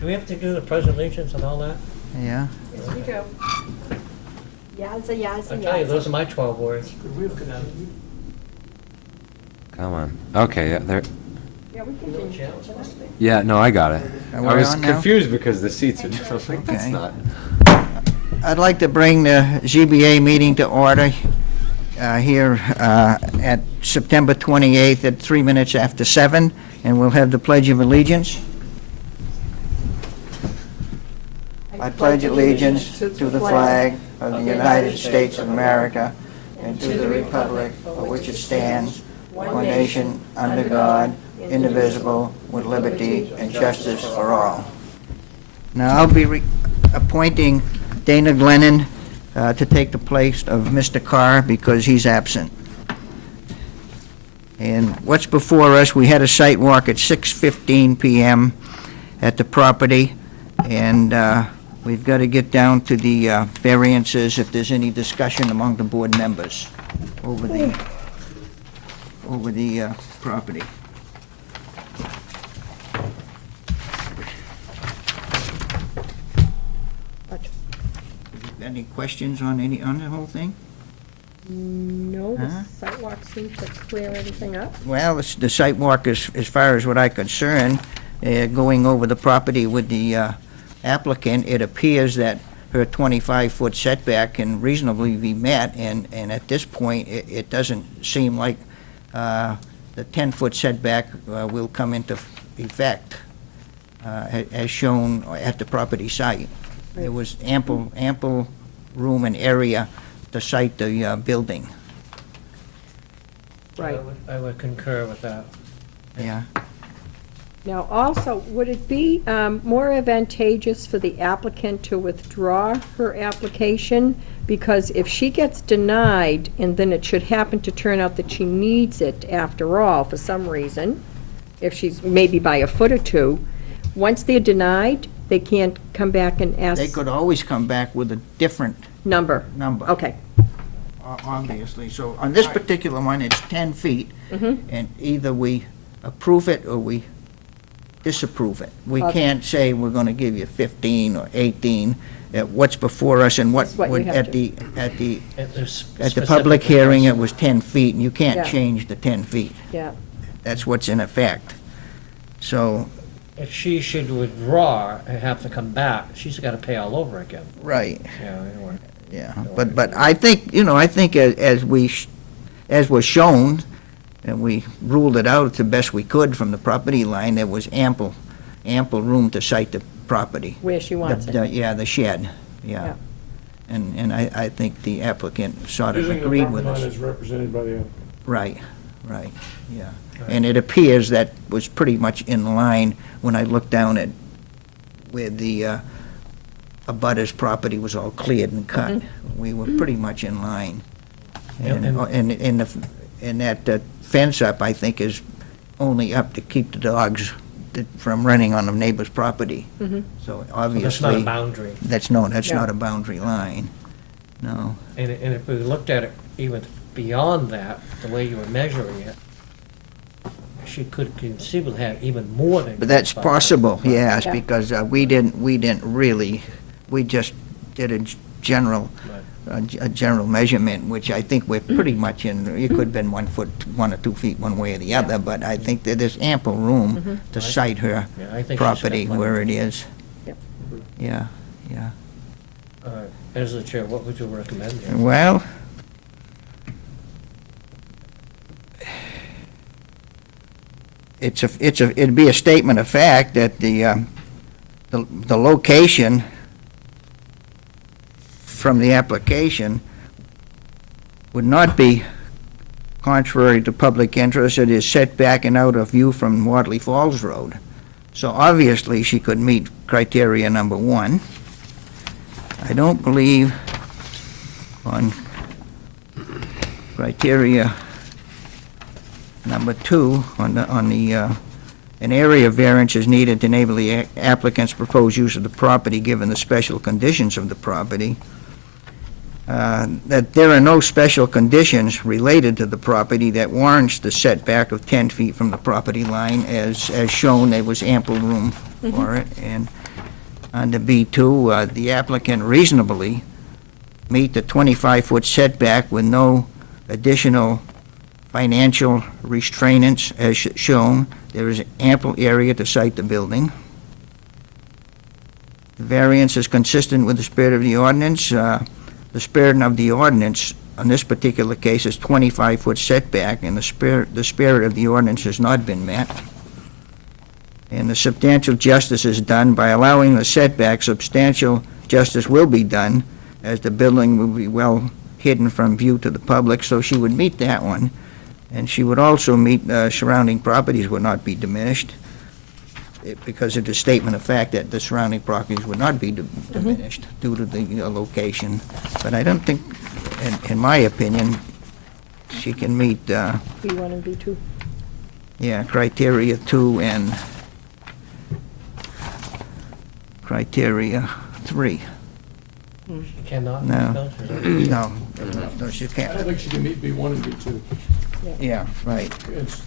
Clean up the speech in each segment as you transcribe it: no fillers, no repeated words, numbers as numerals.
Do we have to do the pledge of allegiance and all that? Yeah. Yes, we do. Yazza, yazza, I tell you, those yazza. are my 12 words. Come on. Okay, yeah, there. Yeah, we can do it. Yeah, no, I got it. Are we I was on now? confused because the seats are different. Like, that's Okay. not. I'd like to bring the ZBA meeting to order here at September 28th at 3 minutes after 7, and we'll have the Pledge of Allegiance. I pledge allegiance to the flag of the United States of America and to the republic for which it stands, one nation, under God, indivisible, with liberty and justice for all. Now, I'll be appointing Dana Glennon to take the place of Mr. Carr because he's absent. And what's before us, we had a site walk at 6:15 PM at the property, and we've got to get down to the variances if there's any discussion among the board members over the property. Any questions on the whole thing? No, Huh? the sidewalk seemed to clear everything up. Well, the site walk is, as far as what I'm concerned, going over the property with the applicant, it appears that her 25-foot setback can reasonably be met, and at this point, it doesn't seem like the 10-foot setback will come into effect, as shown at the property site. There was ample room and area to site the building. Right. I would concur with that. Yeah. Now, also, would it be more advantageous for the applicant to withdraw her application? Because if she gets denied, and then it should happen to turn out that she needs it after all, for some reason, if she's maybe by a foot or two, once they're denied, they can't come back and ask They could always come back with a different number. number. Okay. Obviously. So on this particular one, it's 10 feet, Mm-hmm. and either we approve it or we disapprove it. We Okay. can't say we're going to give you 15 or 18. What's before us and what That's what you would, have at to- the public hearing, it was 10 feet, and you can't Yeah. change the 10 feet. Yeah. That's what's in effect. So, If she should withdraw and have to come back, she's got to pay all over again. right. Yeah, anyway. Yeah, but I think, as was shown, and we ruled it out the best we could from the property line, there was ample room to site the property. Where she wants it. Yeah, the shed, yeah. Yeah. And I think the applicant sort of Using the agreed with property line us. as represented by the, Right, yeah. And it appears that was pretty much in line when I looked down at where the abutter's property was all cleared and cut. Mm-hmm. We were pretty much in line. And- And that fence up, I think, is only up to keep the dogs from running on the neighbor's property. Mhm. So So that's not a obviously, boundary. that's No. not a boundary line, no. And if we looked at it even beyond that, the way you were measuring it, she could conceivably have even more than. But that's 25. possible, yes, Yeah. because we didn't really, we just did a general, Right. a general measurement, which I think we're pretty much in, it could have been 1 foot, 1 or 2 feet one way or the other, but I think that there's ample room to site her Yeah, I think she's got property plenty. where it is. Yep. Yeah. All right. As the chair, what would you recommend? here? Well, it'd be a statement of fact that the location from the application would not be contrary to public interest. It is set back and out of view from Wadley Falls Road. So obviously, she could meet criteria number 1. I don't believe on criteria number 2, an area variance is needed to enable the applicant's proposed use of the property given the special conditions of the property. that there are no special conditions related to the property that warrants the setback of 10 feet from the property line. As shown, there was ample room for it. And on the B2, the applicant reasonably meet the 25-foot setback with no additional financial restraints as shown. There is ample area to site the building. The variance is consistent with the spirit of the ordinance. The spirit of the ordinance, on this particular case, is 25-foot setback, and the spirit of the ordinance has not been met. And the substantial justice is done by allowing the setback. Substantial justice will be done, as the building will be well hidden from view to the public, so she would meet that one. And she would also meet surrounding properties would not be diminished, because it's a statement of fact that the surrounding properties would not be diminished due to the location. But I don't think, in my opinion, she can meet, B1 and B2. criteria 2 and criteria 3. She cannot. No. Those are- No, she I don't can't. think she can meet B1 and B2. Yeah, right. It's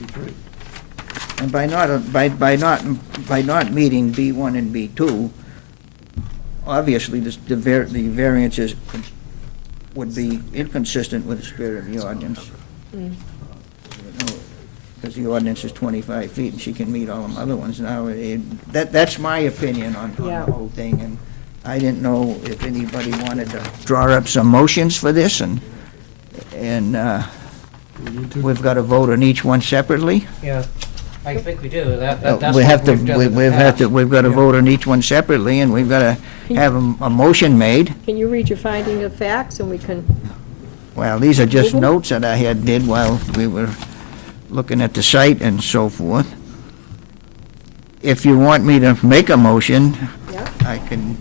B3. And by not meeting B1 and B2, obviously, the variances would be inconsistent with the spirit of the ordinance. Because the ordinance is 25 feet, and she can meet all them other ones. Now, that's my opinion on Yeah. the whole thing, and I didn't know if anybody wanted to draw up some motions for this, and We need to. we've got to vote on each one separately. Yeah, I think we do. That's We have what to, we've done in the past. we've got to vote on each one separately, and we've got to have a motion made. Can you read your finding of facts, and we can, Well, these are just Mhm. notes that I did while we were looking at the site and so forth. If you want me to make a motion, yeah? I can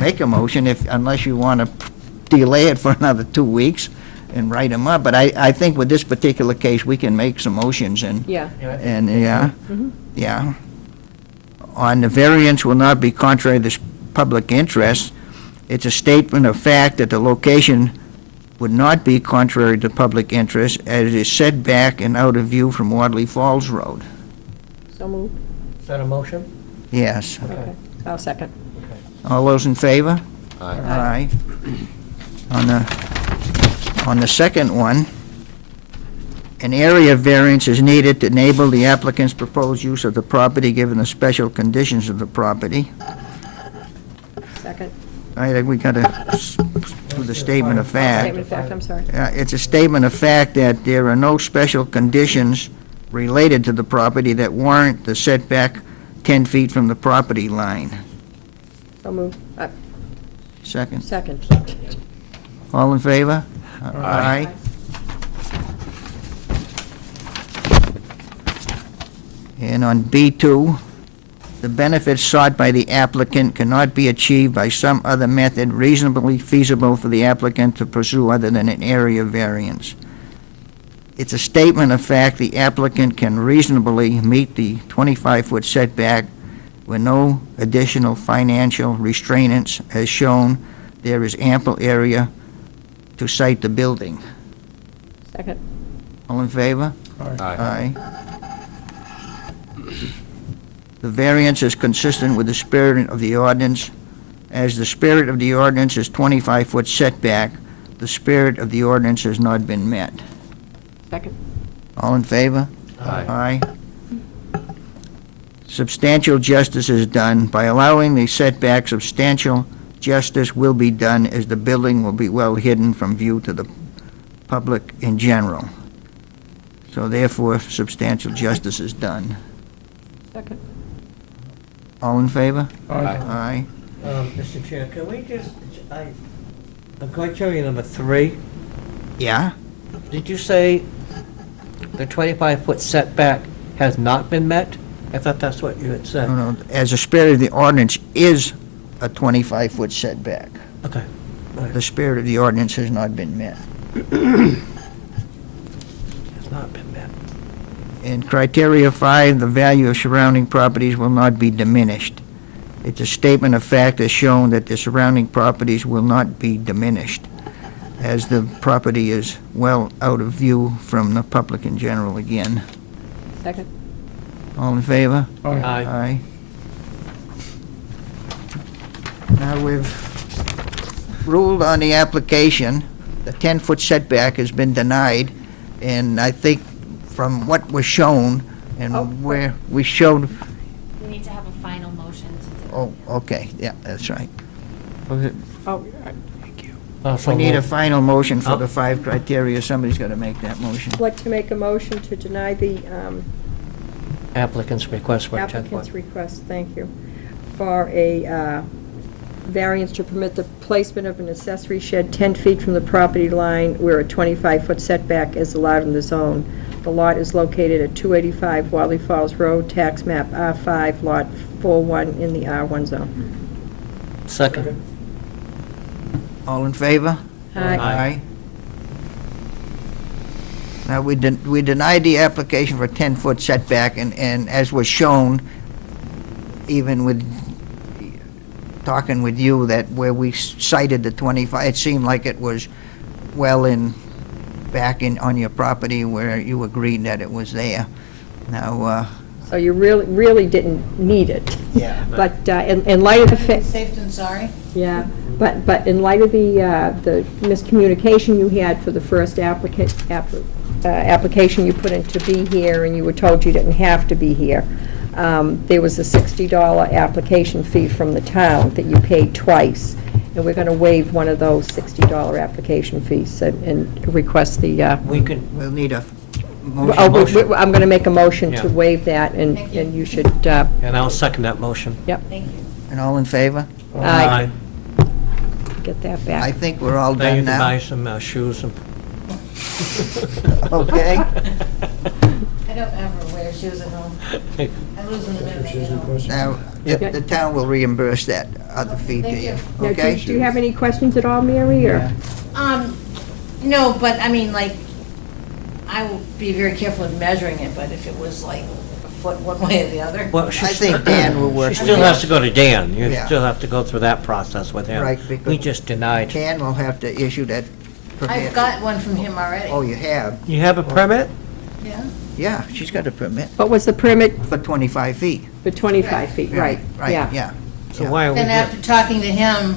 make a motion unless you want to delay it for another 2 weeks and write them up. But I think with this particular case, we can make some motions and, Yeah. yeah. On the variance will not be contrary to public interest. It's a statement of fact that the location would not be contrary to public interest as it is set back and out of view from Wadley Falls Road. So moved. Is that a motion? Yes. Okay. I'll second. All those in favor? Aye. Aye. On the second one, an area variance is needed to enable the applicant's proposed use of the property given the special conditions of the property. Second. I think we gotta do the statement of fact. Statement of fact, I'm sorry. It's a statement of fact that there are no special conditions related to the property that warrant the setback 10 feet from the property line. So moved. Second. Second. All in favor? Aye. And on B2, the benefits sought by the applicant cannot be achieved by some other method reasonably feasible for the applicant to pursue other than an area variance. It's a statement of fact the applicant can reasonably meet the 25-foot setback with no additional financial restraints. As shown, there is ample area to site the building. Second. All in favor? Aye. The variance is consistent with the spirit of the ordinance. As the spirit of the ordinance is 25-foot setback, the spirit of the ordinance has not been met. Second. All in favor? Aye. Aye. Substantial justice is done. By allowing the setback, substantial justice will be done as the building will be well hidden from view to the public in general. So therefore, substantial justice is done. Second. All in favor? Aye. Aye. Mr. Chair, can we just, on criteria number 3, Yeah? did you say the 25-foot setback has not been met? I thought that's what you had said. No, no, as the spirit of the ordinance is a 25-foot setback. Okay. The spirit of the ordinance has not been met. Has not been met. In criteria 5, the value of surrounding properties will not be diminished. It's a statement of fact as shown that the surrounding properties will not be diminished, as the property is well out of view from the public in general again. Second. All in favor? Aye. Aye. Aye. Now, we've ruled on the application, the 10-foot setback has been denied, and I think from what was shown and Oh. where we showed, We need to have a final motion to do. oh, okay, yeah, that's right. Oh, So We need a moved. final motion for Oh. the 5 criteria, somebody's got to make that motion. I'd like to make a motion to deny the Applicant's request for a 10-foot. applicant's request, thank you, for a variance to permit the placement of an accessory shed 10 feet from the property line where a 25-foot setback is allowed in the zone. The lot is located at 285 Wally Falls Road, tax map R5, lot 41 in the R1 zone. Second. All in favor? Aye. Now, we denied the application for a 10-foot setback, and as was shown, even with talking with you, that where we cited the 25, it seemed like it was well back on your property where you agreed that it was there. Now, So you really didn't need it. yeah. But in light of the fact... Safe and sorry. Yeah, but in light of the miscommunication you had for the first application you put in to be here, and you were told you didn't have to be here, there was a $60 application fee from the town that you paid twice, and we're going to waive one of those $60 application fees and request the... We could, We'll need a Oh, motion. I'm going to make a motion to Yeah. waive that, and Thank you. and you should, and I'll second that motion. yep, Thank you. And all in favor? Aye. get that I back. think we're all Now you done can buy now. some shoes and... Okay. I don't ever wear shoes at home. I lose them the minute I Shoes get and home. questions? Now, Yeah. the town will reimburse that other fee to Thank you, you. Now, okay? do you have any questions at all, Mary, or? No, but I mean, like, I will be very careful in measuring it, but if it was like a foot one way or the other. Well, I she's- think Dan will work She with still you. has to go to Dan. You Yeah. still have to go through that process with him. Right, because- We just denied. Dan will have to issue that permit. I've got one from him already. Oh, you have? You have a permit? Yeah? Yeah, she's got a permit What was the permit for 25 feet. for 25 feet, right? Right, yeah. So yeah. why are we Then here? after talking to him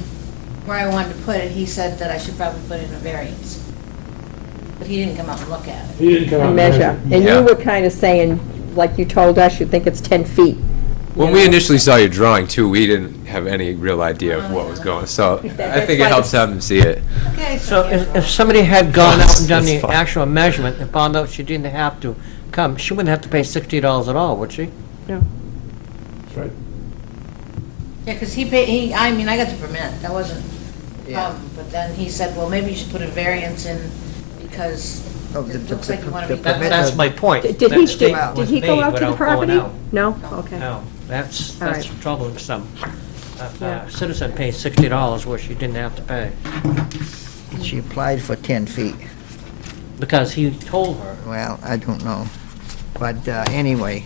where I wanted to put it, he said that I should probably put in a variance. But he didn't come out and look at it. He didn't come out And and measure? And Yeah. you were kind of saying, like you told us, you think it's 10 feet. When you we know? initially saw your drawing too, we didn't have any real idea of what was going, so I that's think why it helps this- to have them see it. Okay, So careful. if somebody had gone out and done That's the fine. actual measurement and found out she didn't have to come, she wouldn't have to pay $60 at all, would she? No. That's right. Yeah, because I mean, I got the permit, that wasn't a Yeah. problem. But then he said, well, maybe you should put a variance in because Oh, the- it looks the- like you want the to be That- permit- done. That's my point. Did That he, statement did was he go made out to the without going property? out. No? Okay. No, that's All right. troublesome. Yeah. A citizen pays $60 where she didn't have to pay, She applied for 10 feet. because he told her. Well, I don't know. But anyway,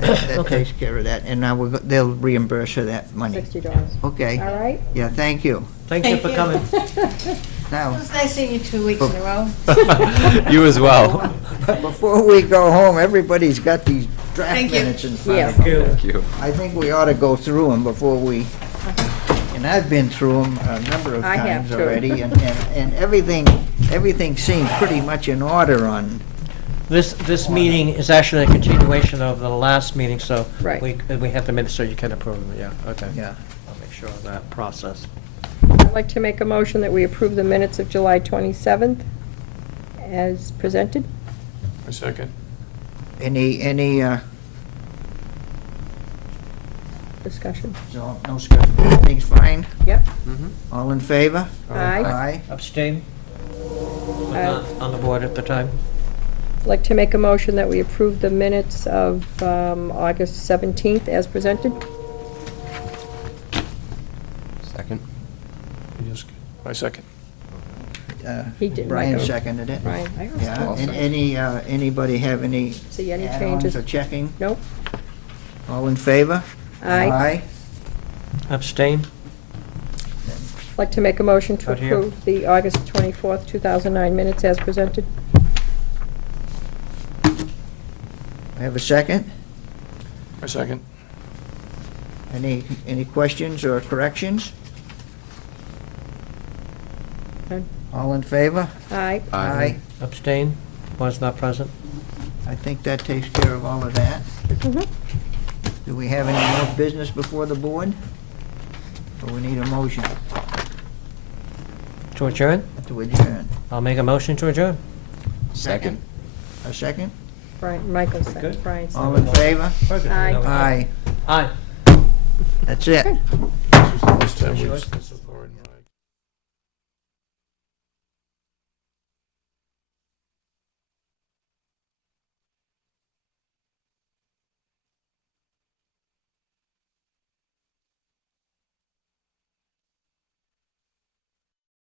that Okay. takes care of that. And now they'll reimburse her that money. $60. Okay. All right? Yeah, thank you. Thank you for coming. It Now, was nice seeing you 2 weeks in a row. You as well. before we go home, everybody's got these draft Thank you. minutes in front Yeah. of them. Thank you. I think we ought to go through them before we, and I've been through them a number of I have times too. already, and everything seemed pretty much in order on, This meeting is actually a continuation of the last meeting, so Right. we have the minutes, so you can approve them, yeah, okay. yeah. I'll make sure of that process. I'd like to make a motion that we approve the minutes of July 27th as presented. A second. Any, Discussion. no discussion, everything's fine? Yep. All in favor? Aye. Aye. Abstain? Was Aye. not on the board at the time? I'd like to make a motion that we approve the minutes of August 17th as presented. Second. Yes, I second. He did, Brian Michael. seconded it. Brian, I was Yeah, close. and anybody have any See any add-ons changes? or checking? Nope. All in favor? Aye. Aye. Abstain? I'd like to make a motion to Right here. approve the August 24th, 2009 minutes as presented. I have a second. I second. Any questions or corrections? None. All in favor? Aye. Aye. Abstain? Was not present? I think that takes care of all of that. Mhm. Do we have any more business before the board? Or we need a motion To adjourn? to adjourn? I'll make a motion to adjourn. Second. A second? Brian, Michael said, Good. Brian said. All in favor? Aye. Aye. Aye. That's it. This was the last time we-